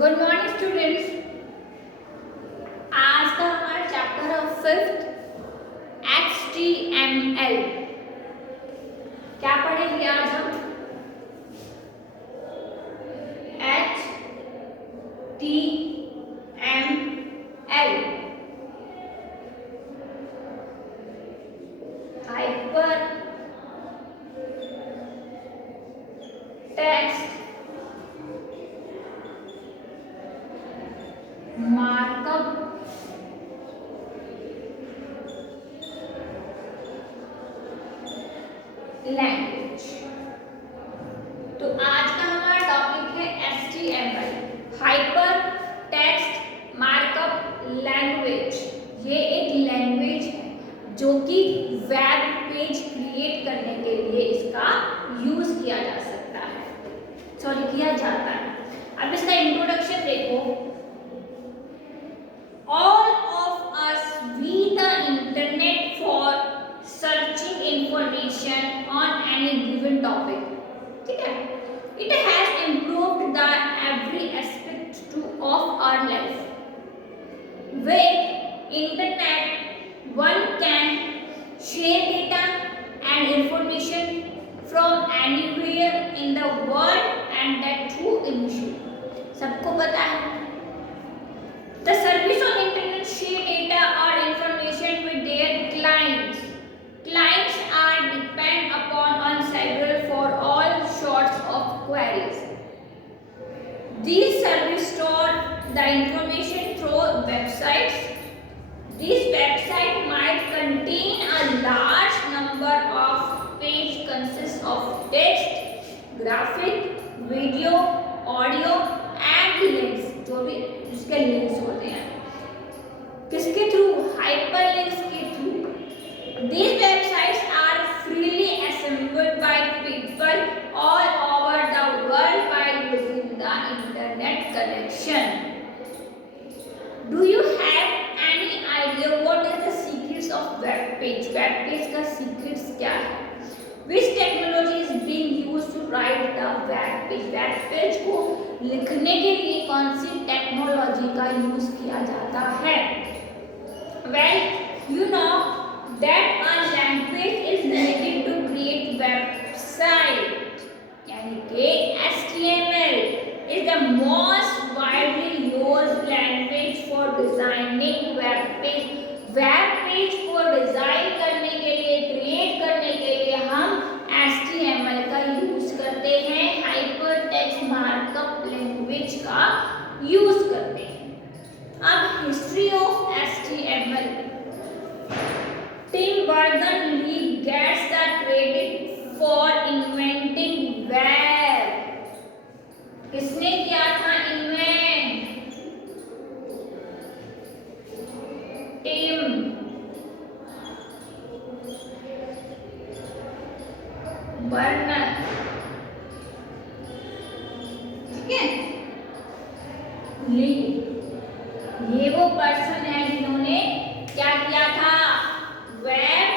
Good morning students. आज का हमारा चैप्टर है फिफ्थ HTML। क्या पढ़ेंगे आज हम? HTML hyper text markup language. तो आज का हमारा टॉपिक है HTML hyper text markup language. ये एक लैंग्वेज है जो कि वेब पेज क्रिएट करने के लिए इसका यूज किया जा सकता है, किया जाता है। अब इसका इंट्रोडक्शन देखो। All of us use the internet for searching information on any given topic. ठीक है? It has improved the every aspect of our life. With internet, one can share data and information from anywhere in the world and that through immediately. सबको पता है। The service on internet share data or information with their clients. Clients are depend upon on several for all sorts of queries. These service store the information through websites. This website might contain a large number of page consist of text, graphic, video, audio and links। जो भी इसके links होते हैं किसके through? Hyperlinks के through. These websites are freely assembled by people all over the world by using the internet connection. Do you have any idea what is the secrets of web page? Web page का secrets क्या है? Which technology is being used to write the web page? Web page को लिखने के लिए कौन सी technology का use किया जाता है? Well, you know that a language is needed to create website. यानी कि HTML is the most widely used language for designing web page. Web page को डिजाइन करने के लिए, क्रिएट करने के लिए हम HTML का यूज करते हैं, हाइपर टेक्स्ट मार्कअप लैंग्वेज का यूज करते हैं। अब history of HTML। Tim Berners-Lee gets the credit for inventing web. किसने किया था इन्वेंट? Tim Berners. ठीक है, ली। ये वो पर्सन है जिन्होंने क्या किया था? वेब।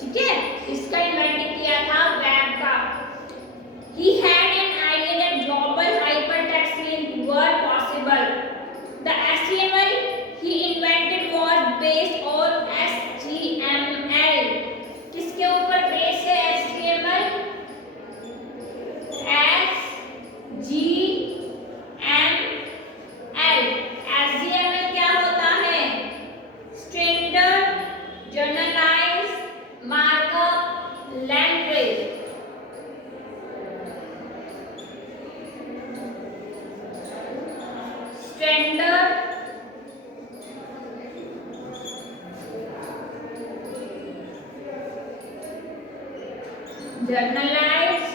ठीक है, इसका इन्वेंटिंग किया था वेब का। He had an idea that global hypertext links were possible. The HTML he invented was based on HTML. किसके ऊपर बेस है HTML? HTML क्या होता है? Standard generalized markup language. Standard generalized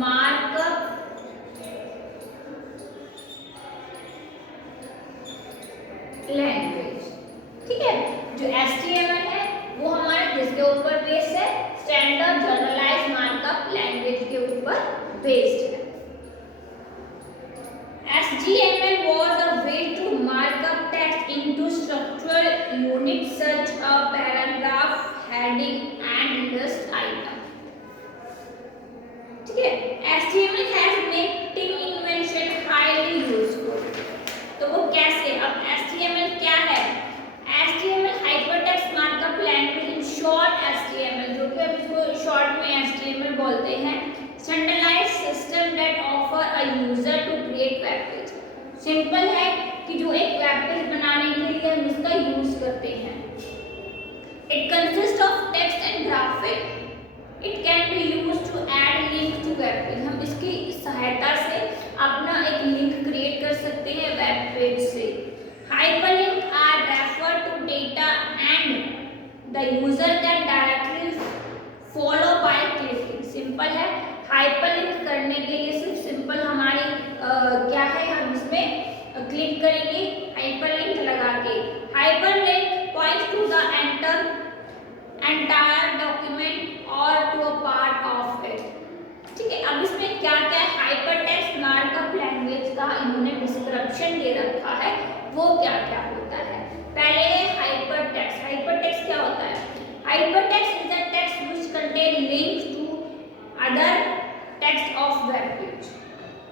markup language. ठीक है, जो HTML है वो हमारे किसके ऊपर बेस्ड है? स्टैंडर्ड जनरलाइज्ड मार्कअप लैंग्वेज के ऊपर बेस्ड है। HTML was a way to mark up text into structural units such a paragraph, heading and list item. ठीक है, HTML has made team invention highly useful. तो वो कैसे? अब HTML क्या है? HTML hypertext markup language, in short HTML, जो कि अब इसको शॉर्ट में HTML बोलते हैं, standardized system that offer a user to create web page. Simple है कि जो एक वेब पेज बनाने के लिए हम इसका यूज करते हैं. It consists of text and graphic. It can be used to add link to web page. हम इसकी सहायता से अपना एक लिंक क्रिएट कर सकते हैं वेब पेज से. Hyperlink are refer to data and the user can directly follow by clicking. Simple है, हाइपरलिंक करने के लिए सिर्फ सिंपल हमारी क्या है, हम इसमें क्लिक करेंगे हाइपरलिंक लगा के. Hyperlink points to the entire document और to a part of it. ठीक है, अब इसमें क्या क्या हाइपरटेक्स्ट मार्कअप लैंग्वेज का इन्होंने डिस्क्रिप्शन दे रखा है, वो क्या क्या होता है. पहले है हाइपरटेक्स्ट. हाइपरटेक्स्ट क्या होता है? Hypertext is a text which contain links to other text of web page.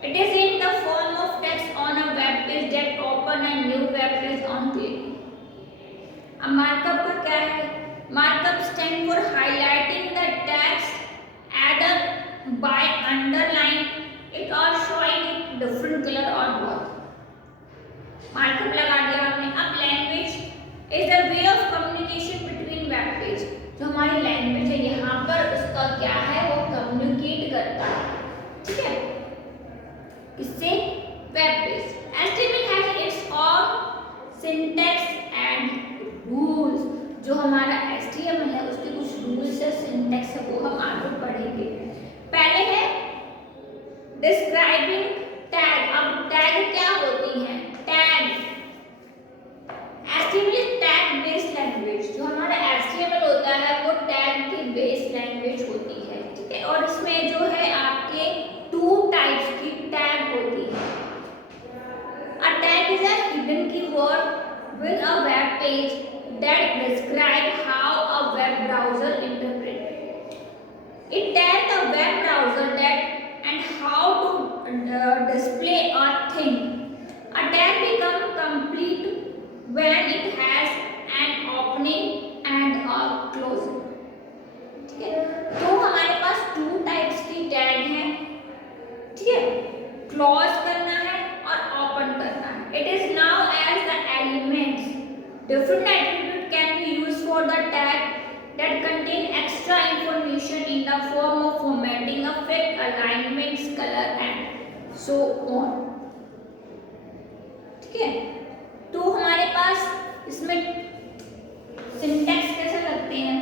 It is in the form of text on a web page that open a new web page on clicking. अब markup का क्या है? Markup stand for highlighting the text either by underline it or showing it different color or both. Markup लगा दिया हमने. अब language is the way of communication between web page. जो हमारी लैंग्वेज है यहाँ पर उसका क्या है, वो कम्युनिकेट करता है. ठीक है, किससे? Web page. HTML has its own syntax and rules. जो हमारा HTML है उसके कुछ रूल्स है, सिंटैक्स है, वो हम आगे पढ़ेंगे. पहले है डिस्क्राइबिंग टैग. अब टैग क्या होती हैं? Tag HTML tag based language. जो हमारा HTML होता है वो टैग की बेस्ड लैंग्वेज होती है. ठीक है, और इसमें जो है आपके 2 टाइप्स की टैग होती है. A tag is a hidden keyword with a web page that describe how a web browser interpret. It tells the web browser that and how to display a thing. A tag becomes complete when it has an opening and a closing. ठीक है, तो हमारे पास 2 types की tag हैं. ठीक है, close करना है और ओपन करना है. It is now as the elements. Different attribute can be used for the tag that contain extra information in the form of formatting, effect, alignments, color and so on. ठीक है, तो हमारे पास इसमें सिंटैक्स कैसे लगते हैं?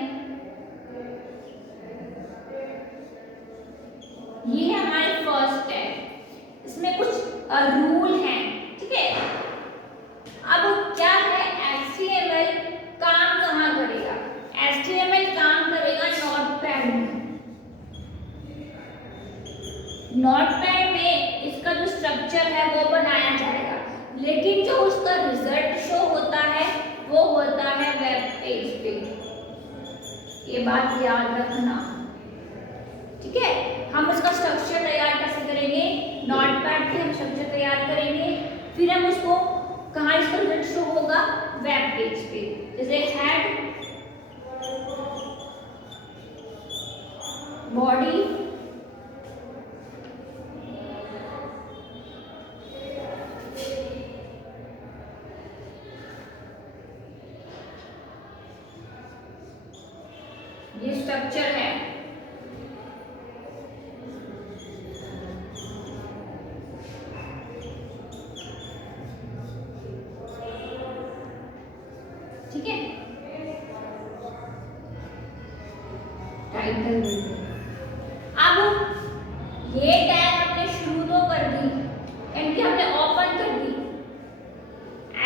ये है हमारे फर्स्ट टैग. इसमें कुछ रूल हैं. ठीक है, अब क्या है, HTML काम कहाँ करेगा? HTML काम करेगा नोटपैड में. नोटपैड में इसका जो स्ट्रक्चर है वो बनाया जाएगा, लेकिन जो उसका रिजल्ट शो होता है वो होता है वेब पेज पे. ये बात याद रखना. ठीक है, हम उसका स्ट्रक्चर तैयार कैसे करेंगे? नोटपैड पे हम स्ट्रक्चर तैयार करेंगे, फिर हम उसको कहाँ इसका रिजल्ट शो होगा? वेब पेज पे. जैसे हेड, बॉडी, ये स्ट्रक्चर है. ठीक है, टाइटल. अब ये टैग हमने शुरू तो कर दी, यानी कि हमने ओपन कर दी.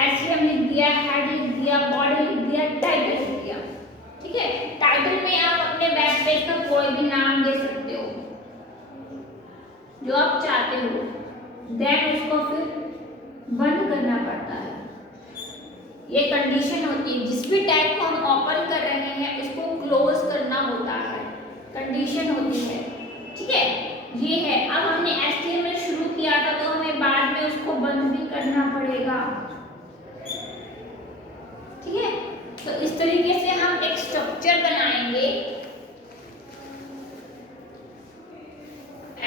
ऐसे हमने लिख दिया, हेड लिख दिया, बॉडी लिख दिया, टाइटल लिख दिया. ठीक है, टाइटल में आप अपने वेब पेज का कोई भी नाम दे सकते हो जो आप चाहते हो. देन उसको फिर बंद करना पड़ता है. ये कंडीशन होती है. जिस भी टैग को हम ओपन कर रहे हैं उसको क्लोज कंडीशन होती है। ठीक है, ये है। अब हमने HTML शुरू किया था तो हमें बाद में उसको बंद भी करना पड़ेगा। ठीक है, तो इस तरीके से हम एक स्ट्रक्चर बनाएंगे।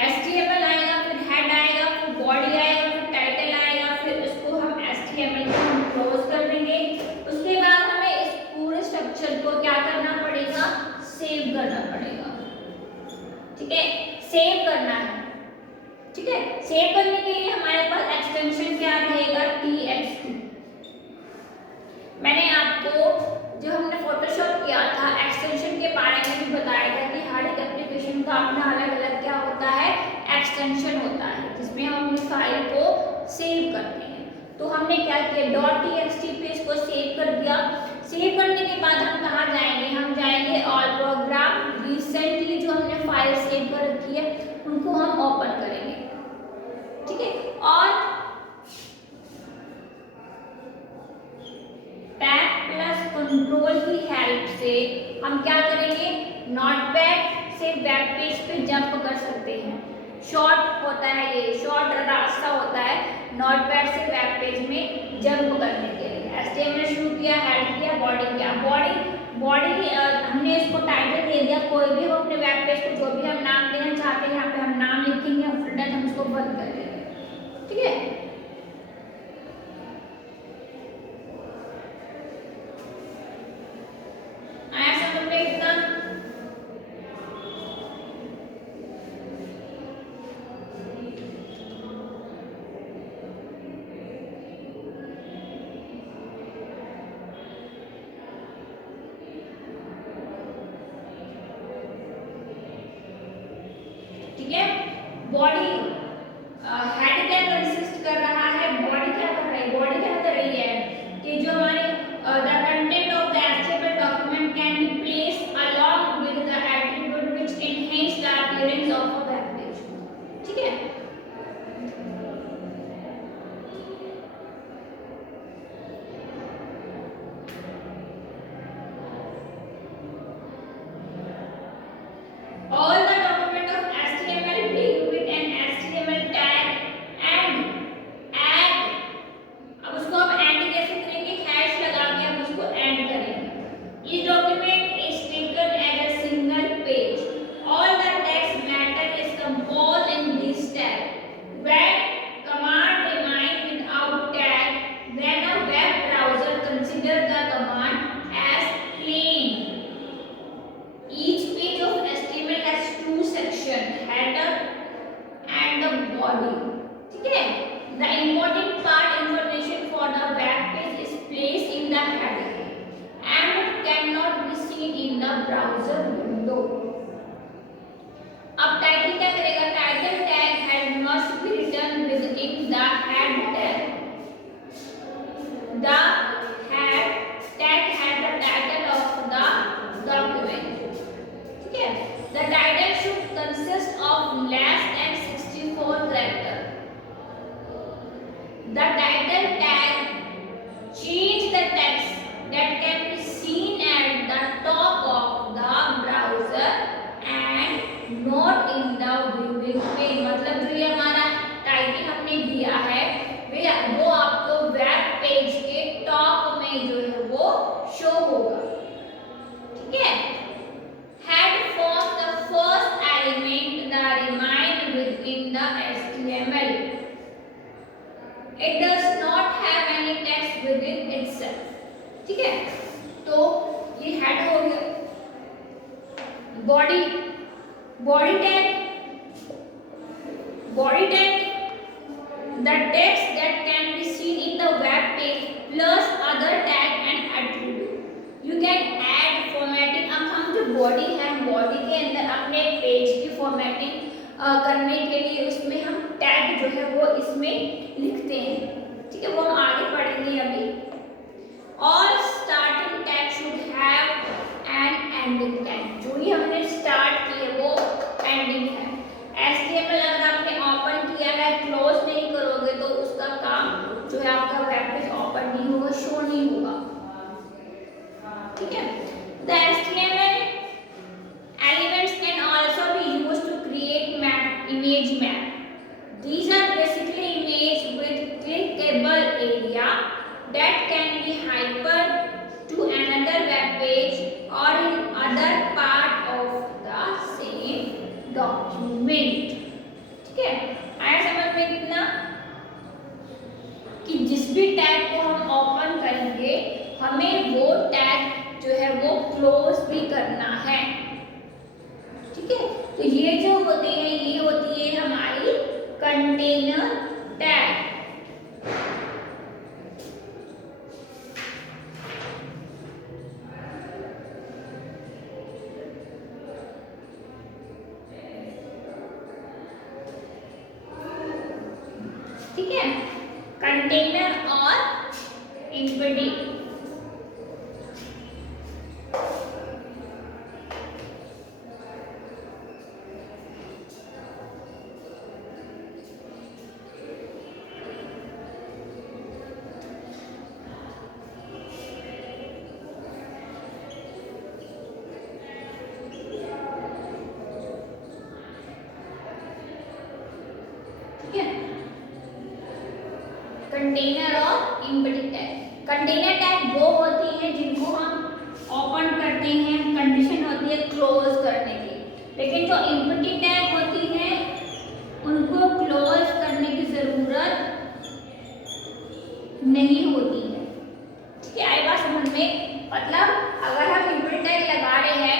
HTML आएगा, फिर हेड आएगा, फिर बॉडी आएगा, फिर टाइटल आएगा, फिर इसको हम HTML को हम क्लोज कर देंगे। उसके बाद हमें इस पूरे स्ट्रक्चर को क्या करना पड़ेगा, सेव करना पड़ेगा। ठीक है, सेव करना है। ठीक है, सेव करने के लिए हमारे पास एक्सटेंशन क्या रहेगा, txt। मैंने आपको जो हमने फोटोशॉप किया था एक्सटेंशन के बारे में भी बताया था कि हर एक एप्लीकेशन का अपना अलग अलग क्या होता है, एक्सटेंशन होता है, जिसमें हम इस फाइल को सेव करते हैं। तो हमने क्या किया, .txt पे इसको सेव कर दिया। सेव करने के बाद हम कहाँ जाएंगे, हम जाएंगे ऑल प्रोग्राम। रिसेंटली जो हमने फाइल सेव कर रखी है उनको हम ओपन करेंगे। ठीक है, और टैब प्लस कंट्रोल की हेल्प से हम क्या करेंगे, नोटपैड से वेब पेज पे जंप कर सकते हैं। शॉर्ट होता है, ये शॉर्ट रास्ता होता है नोटपैड से वेब पेज में जंप करने के लिए। HTML शुरू किया, हेड किया, बॉडी किया। बॉडी हमने इसको टाइटल दे दिया। कोई भी हम अपने वेब पेज को जो भी हम नाम देना चाहते हैं यहाँ पे हम नाम लिखेंगे और फिर हम इसको बंद कर देंगे। ठीक है, आया समझ में इतना? ठीक है, बॉडी हेड क्या कंसिस्ट कर रहा है, बॉडी क्या कर रही है, बॉडी क्या कर रही है कि जो हमारे the content of the HTML document can be placed along with the attribute which enhance the appearance of a web page. ठीक है, all the document of HTML begin with an HTML tag and add। अब उसको हम and कैसे करेंगे, hash लगा के हम उसको एंड करेंगे। इस document is taken as a single page. All the text matter is composed in this tag. When command remain without tag, then a web browser consider the command as plain। Each page of HTML has two sections, header and the body। ठीक है, the important part information for the web page is placed in the header and cannot be seen in the browser window। अब title क्या करेगा, title tag head must be written within the head tag। The head tag has the title of the document। ठीक है, the title should consist of less than 64 characters। The title tag change the text that can be seen at the top of the browser and not in the viewing pane। मतलब जो ये हमारा title हमने दिया है वो आपको web page के टॉप में जो है वो शो होगा। ठीक है, head forms the first element that remain within the HTML। It does not have any text within itself। ठीक है, तो ये हेड हो गया। Body, body tag the text that can be seen in the web page plus other tag and attribute। You can add formatting। अब हम जो body है, बॉडी के अंदर अपने पेज की फॉर्मेटिंग करने के लिए उसमें हम टैग जो है वो इसमें लिखते हैं। ठीक है, वो हम आगे पढ़ेंगे अभी। और starting tag should have an ending tag. जो ही हमने स्टार्ट की है वो एंडिंग है। HTML अगर आपने ओपन किया है, क्लोज नहीं करोगे तो उसका काम जो है आपका वेब पेज ओपन नहीं होगा, शो नहीं होगा। ठीक है, the HTML elements can close भी करना है। ठीक है, तो ये जो होते हैं ये होती है हमारी कंटेनर टैग। ठीक है, कंटेनर और एम्पटी। कंटेनर और एम्पटी टैग। कंटेनर टैग वो होती है जिनको हम ओपन करते हैं, कंडीशन होती है क्लोज करने की, लेकिन जो एम्पटी टैग होती है उनको क्लोज करने की जरूरत नहीं होती है। ठीक है, आई बात समझ में? मतलब अगर हम एम्पटी टैग लगा रहे हैं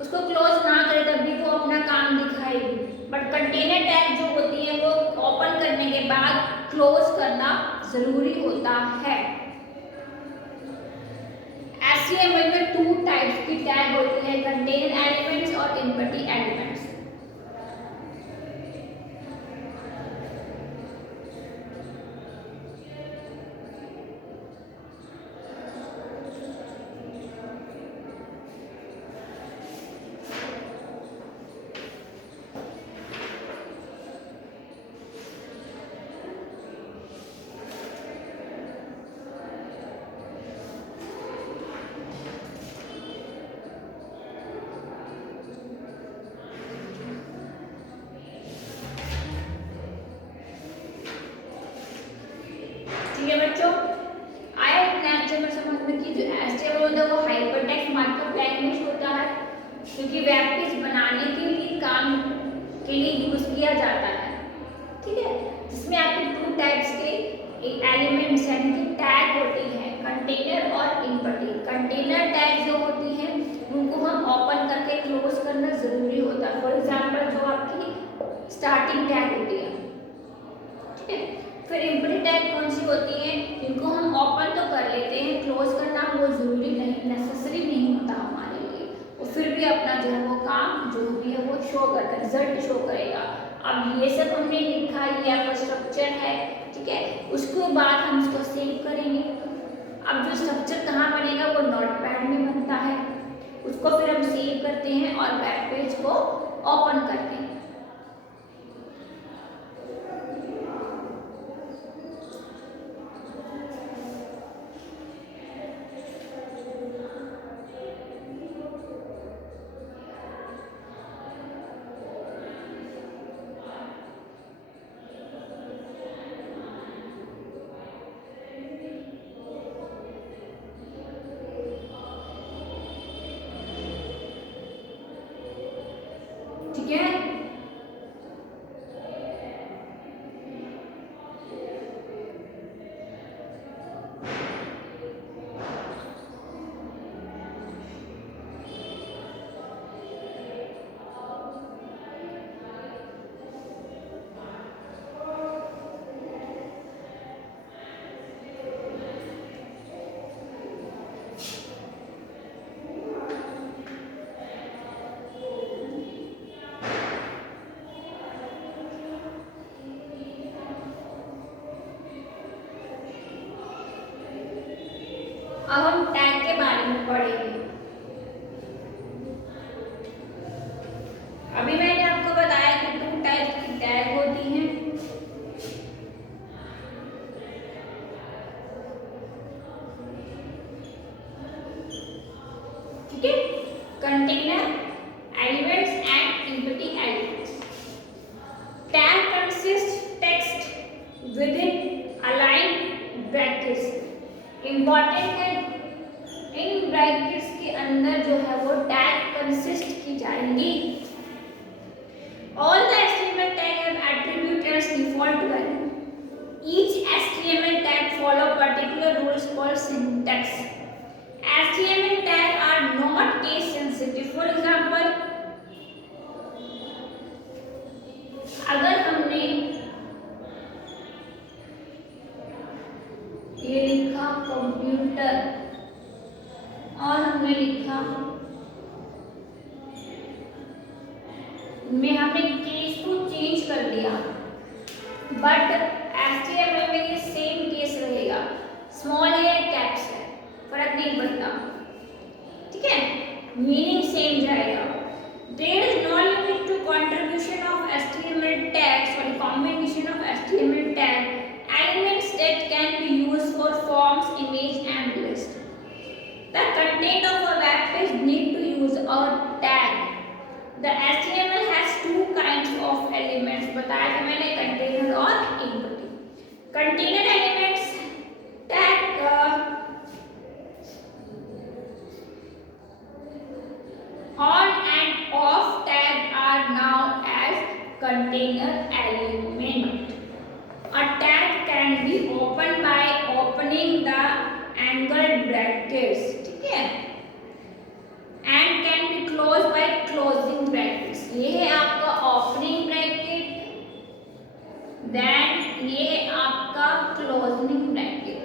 उसको क्लोज ना करें तब भी वो अपना काम दिखाएगी, बट कंटेनर टैग जो होती है वो ओपन करने के बाद क्लोज करना जरूरी होता है। HTML में 2 टाइप्स की टैग होती है, कंटेनर एलिमेंट्स और एम्पटी एलिमेंट्स। ठीक है बच्चों, आया HTML समझ में कि जो HTML होता है वो हाइपरटेक्स्ट मार्कअप लैंग्वेज होता है, क्योंकि वेब पेज बनाने के लिए काम के लिए यूज किया जाता है। ठीक है, जिसमें आपके 2 टाइप्स के एलिमेंट्स यानी कि टैग होती हैं, कंटेनर और एम्पटी। कंटेनर टैग जो होती हैं उनको हम ओपन करके क्लोज करना जरूरी होता है। फॉर एग्जांपल जो आपकी स्टार्टिंग टैग होती है। ठीक है, फिर एम्पटी टैग कौन सी होती है जिनको हम ओपन तो कर लेते हैं, क्लोज करना वो जरूरी नहीं, नेसेसरी नहीं होता हमारे लिए, वो फिर भी अपना जो है वो काम जो भी है वो शो करता है, रिजल्ट शो करेगा। अब ये सब हमने लिखा, ये आपका स्ट्रक्चर है। ठीक है, उसके बाद हम इसको सेव करेंगे। अब जो स्ट्रक्चर कहाँ बनेगा वो नोटपैड में बनता है, उसको फिर हम सेव करते हैं और वेब पेज को ओपन करते हैं। ठीक है, अब हम टैग के बारे में पढ़ेंगे। अभी मैंने आपको बताया कि 2 टाइप की टैग होती हैं। ठीक है, container elements and empty elements. Tag consist text with in align brackets. Important है, इन ब्रैकेट्स के अंदर जो है वो टैग कंसिस्ट की जाएंगी। All the HTML tag have attribute as default value. Each HTML tag follow particular rules called syntax. HTML tag are not हमने लिखा, में हमने केस को चेंज कर दिया, बट HTML में ये सेम केस रहेगा, स्मॉल है कैप्स है, फर्क नहीं पड़ता, ठीक है, मीनिंग सेम जाएगा। There is no limit to contribution of HTML tags or combination of HTML tag elements that can be used for forms, image and list. The content of a web page need to use a tag. The HTML has two kinds of elements. बताया था मैंने, container और empty. Container elements tag on and off tag are now as container element. A tag can be opened by opening the angled brackets, ठीक है, and can be closed by closing brackets. ये है आपका opening bracket, then ये है आपका closing bracket.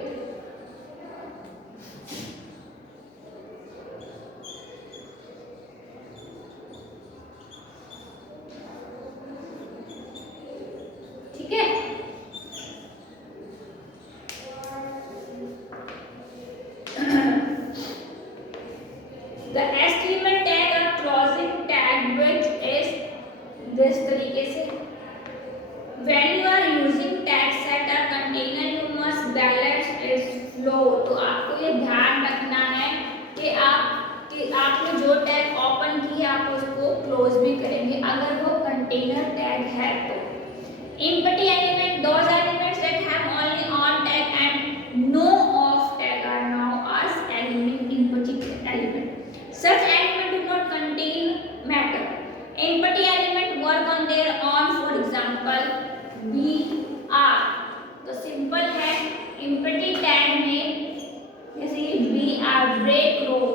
ठीक है, the HTML tag or closing tag which is this तरीके से, when you are using tag set a container you must balance its flow. तो आपको ये ध्यान रखना है कि आपने जो टैग ओपन की है आप उसको क्लोज भी करेंगे अगर वो कंटेनर टैग है तो। Empty element, those elements that have only on tag and no off tag are now as element empty element. Such element do not contain matter. Empty element work on their own. For example, BR. तो simple है, empty tag में जैसे BR break row,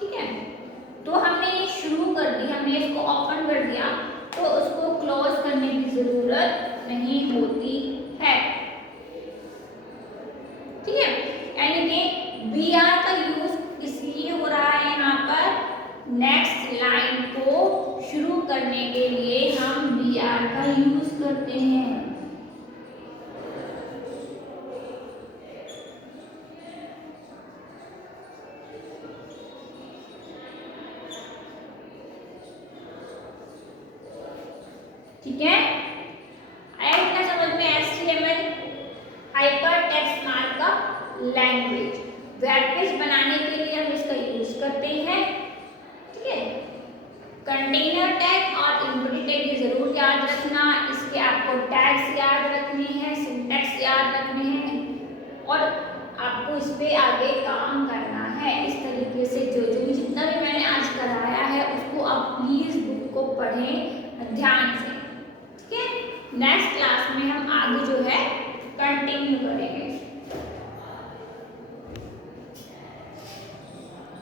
ठीक है, तो हमने ये शुरू कर दी, हमने इसको ओपन कर दिया तो उसको क्लोज करने की जरूरत नहीं होती है, ठीक है। यानी कि BR का यूज इसलिए हो रहा है यहाँ पर, नेक्स्ट लाइन को शुरू करने के लिए हम BR का यूज करते हैं। ठीक है, आया इतना समझ में। HTML hyper text markup language, web page बनाने के लिए हम इसका यूज करते हैं, ठीक है। कंटेनर टैग और एम्प्टी टैग ये जरूर याद रखना, इसके आपको टैग्स याद रखने हैं, सिंटैक्स याद रखने हैं और आपको इस पे आगे काम करना है। इस तरीके से जो भी जितना भी मैंने आज कराया है उसको आप प्लीज बुक को पढ़ें ध्यान से, ठीक है। नेक्स्ट क्लास में हम आगे जो है कंटिन्यू करेंगे।